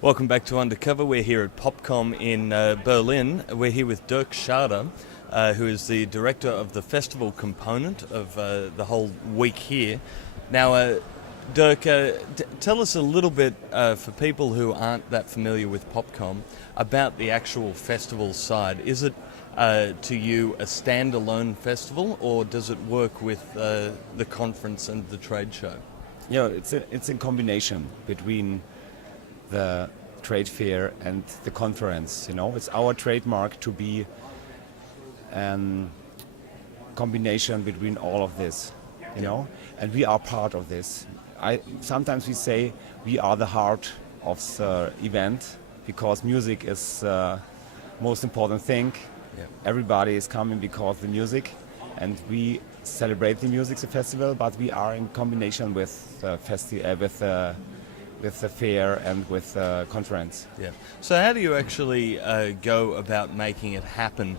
Welcome back to Undercover. We're here at Popkomm in Berlin. We're here with Dirk Schade, who is the director of the festival component of the whole week here. Now, Dirk, tell us a little bit, for people who aren't that familiar with Popkomm, about the actual festival side. Is it, to you, a standalone festival, or does it work with the conference and the trade show? Yeah, it's a combination between the trade fair and the conference. You know, it's our trademark to be a combination between all of this. You know, and we are part of this. Sometimes we say we are the heart of the event because music is the most important thing. Yeah. Everybody is coming because of the music, and we celebrate the music, the festival, but we are in combination with the with the fair and with the conference. Yeah. So how do you actually go about making it happen?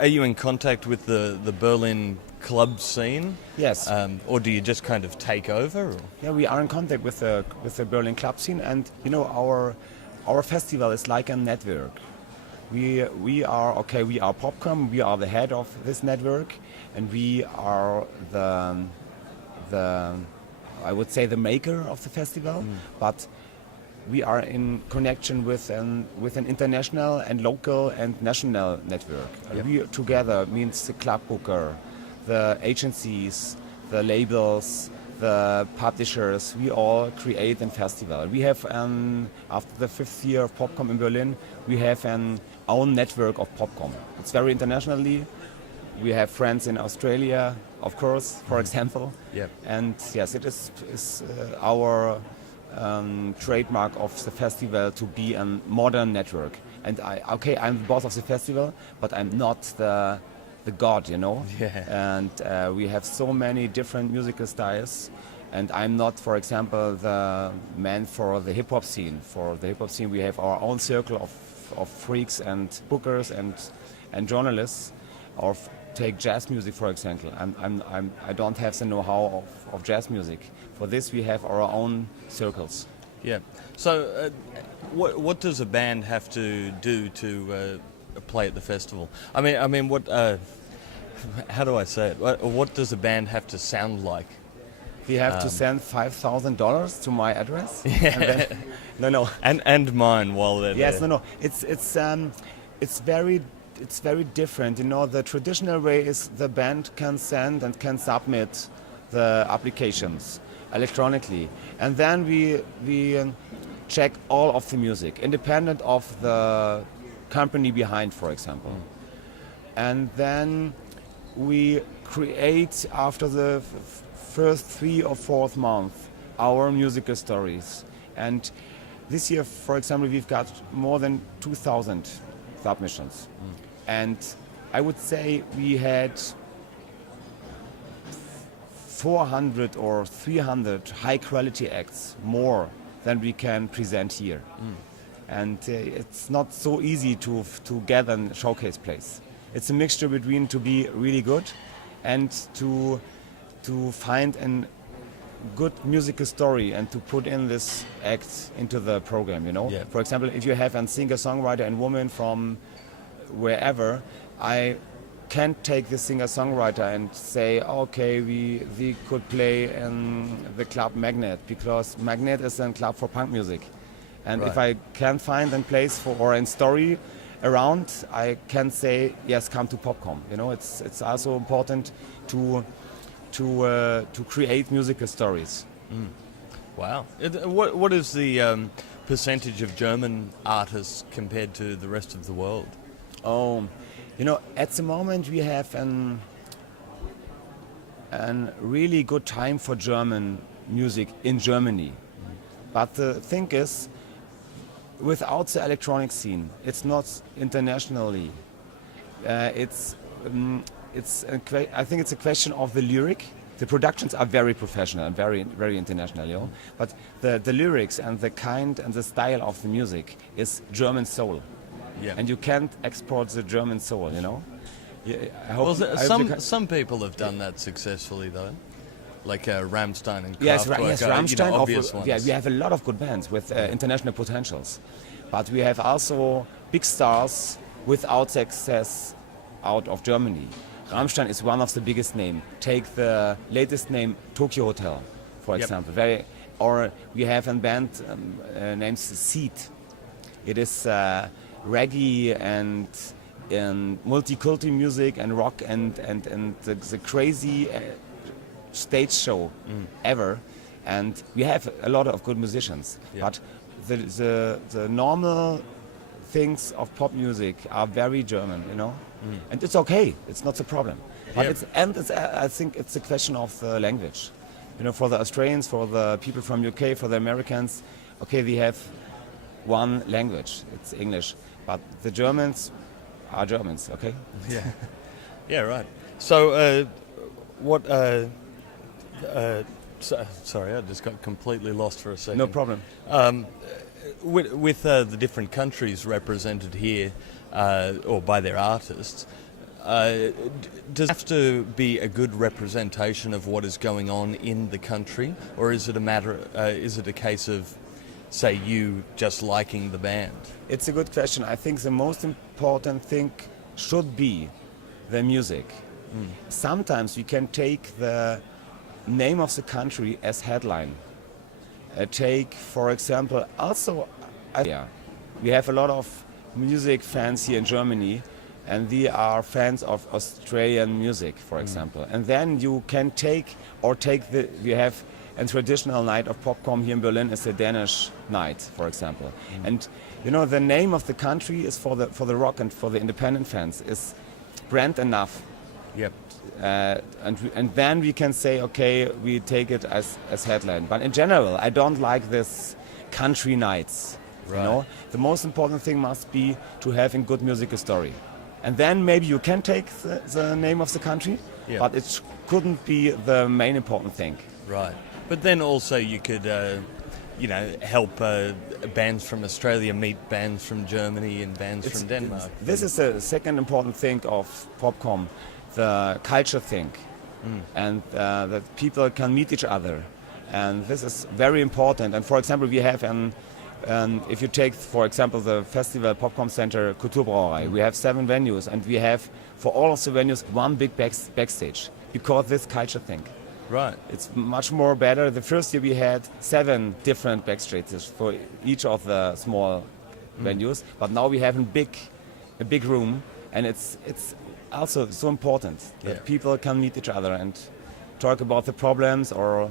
Are you in contact with the Berlin club scene? Yes. Or do you just kind of take over? Or? Yeah, we are in contact with the Berlin club scene, and you know our festival is like a network. We are Popkomm. We are the head of this network, and we are the I would say the maker of the festival, but we are in connection with an international and local and national network. Yep. We together means the club booker, the agencies, the labels, the publishers. We all create a festival. We have after the 5th year of Popkomm in Berlin, we have an own network of Popkomm. It's very internationally. We have friends in Australia, of course, for example. Yep. And yes, it is our trademark of the festival to be a modern network. And I'm the boss of the festival, but I'm not the god, you know. Yeah. And we have so many different musical styles. And I'm not, for example, the man for the hip hop scene. For the hip hop scene, we have our own circle of freaks and bookers and journalists. Or take jazz music, for example. I don't have the know-how of jazz music. For this, we have our own circles. Yeah. So, what does a band have to do to play at the festival? I mean, what? How do I say it? What does a band have to sound like? We have to send $5,000 to my address. Yeah. And then, no. And mine while they're yes, there. no. It's very different. You know, the traditional way is the band can send and can submit the applications electronically, and then we check all of the music, independent of the company behind, for example. And then we create, after the first 3 or 4th month, our musical stories. And this year, for example, we've got more than 2,000 submissions. And I would say we had 400 or 300 high-quality acts, more than we can present here. And it's not so easy to get a showcase place. It's a mixture between to be really good and to find a good musical story and to put in this act into the program, you know. Yeah. For example, if you have a singer-songwriter and woman from wherever, I can't take the singer-songwriter and say, okay, we could play in the club Magnet, because Magnet is a club for punk music. And Right. if I can't find a place or a story around, I can say, yes, come to Popkomm. You know, it's also important to create musical stories. Wow. What is the percentage of German artists compared to the rest of the world? Oh, you know, at the moment we have a really good time for German music in Germany. But the thing is, without the electronic scene, it's not internationally. I think it's a question of the lyric. The productions are very professional and very, very international, you know. But the lyrics and the kind and the style of the music is German soul. Yeah. And you can't export the German soul, you know. Yeah, I hope Well, some people have done that successfully, though. like Rammstein and Yes, Kraftwerk, yes, you know, Rammstein. obvious ones. Yeah, we have a lot of good bands with international potentials, but we have also big stars without success out of Germany. Rammstein is one of the biggest names. Take the latest name, Tokyo Hotel, for example. Or we have a band named Seed. It is reggae and multicultural music and rock and the crazy stage show ever. And we have a lot of good musicians. But the normal things of pop music are very German, you know. And it's okay. It's not the problem. But I think it's a question of the language. You know, for the Australians, for the people from UK, for the Americans, okay, we have one language. It's English. But the Germans are Germans, okay? Yeah. Yeah, right. So, sorry, I just got completely lost for a second. No problem. With the different countries represented here, or by their artists, does it have to be a good representation of what is going on in the country, or is it a case of, say, you just liking the band? It's a good question. I think the most important thing should be the music. Sometimes we can take the name of the country as headline. Take, for example, also, we have a lot of music fans here in Germany, and we are fans of Australian music, for example. And then you can we have a traditional night of Popkomm here in Berlin is a Danish night, for example. And you know, the name of the country is for the rock and for the independent fans is brand enough. Yep. And then we can say, okay, we take it as headline. But in general, I don't like this country nights. Right. You know, the most important thing must be to have a good musical story. And then maybe you can take the name of the country, but it couldn't be the main important thing. Right. But then also you could, help bands from Australia meet bands from Germany and bands from Denmark. This is the second important thing of Popkomm, the culture thing, and that people can meet each other. And this is very important. And for example, we have if you take, for example, the festival Popkomm Center Kulturbrauerei, we have 7 venues, and we have, for all of the venues, one big backstage, because this culture thing. Right. It's much more better. The first year we had 7 different backstages for each of the small venues, but now we have a big room, and it's also so important that people can meet each other and talk about the problems or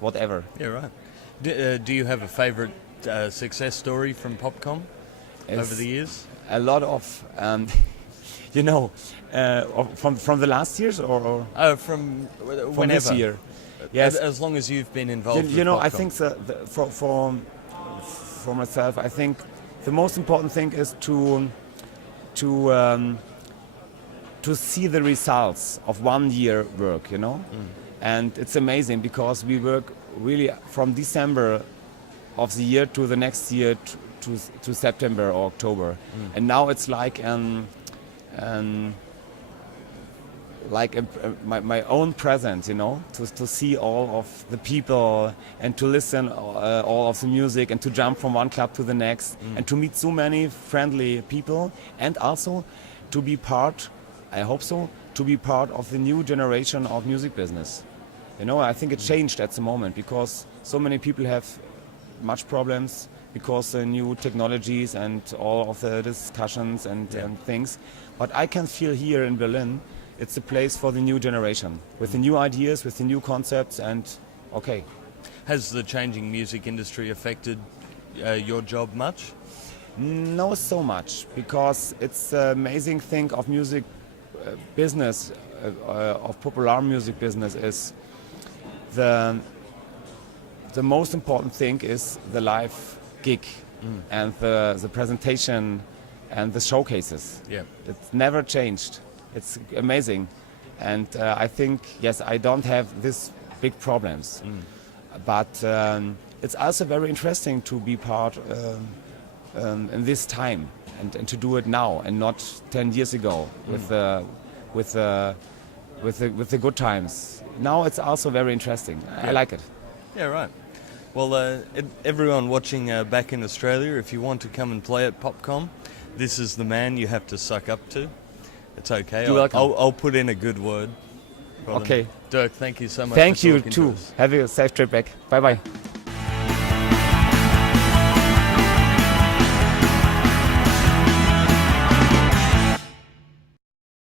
whatever. Yeah, right. Do you have a favorite success story from Popkomm over the years? A lot of, from the last years or from whenever. From this year. Yes. As long as you've been involved with Popkomm. I think for myself, I think the most important thing is to see the results of 1 year work, you know? And it's amazing because we work really from December of the year to the next year to September or October. And now it's like my own presence, you know, to see all of the people and to listen all of the music and to jump from one club to the next and to meet so many friendly people and also to be part, I hope so, to be part of the new generation of music business. You know, I think it changed at the moment because so many people have much problems because the new technologies and all of the discussions and things. But I can feel here in Berlin, it's a place for the new generation with the new ideas, with the new concepts, and okay. Has the changing music industry affected your job much? No, so much, because it's the amazing thing of music business, of popular music business is the most important thing is the live gig and the presentation and the showcases. Yeah. It's never changed. It's amazing. And I think, yes, I don't have these big problems. But it's also very interesting to be part in this time and to do it now and not 10 years ago with the with the good times. Now it's also very interesting. I like it. Yeah, right. Well, everyone watching back in Australia, if you want to come and play at Popkomm, this is the man you have to suck up to. It's okay. You're welcome. I'll put in a good word. Okay. Dirk, thank you so much. Thank for you talking to too. us. Have a safe trip back. Bye bye.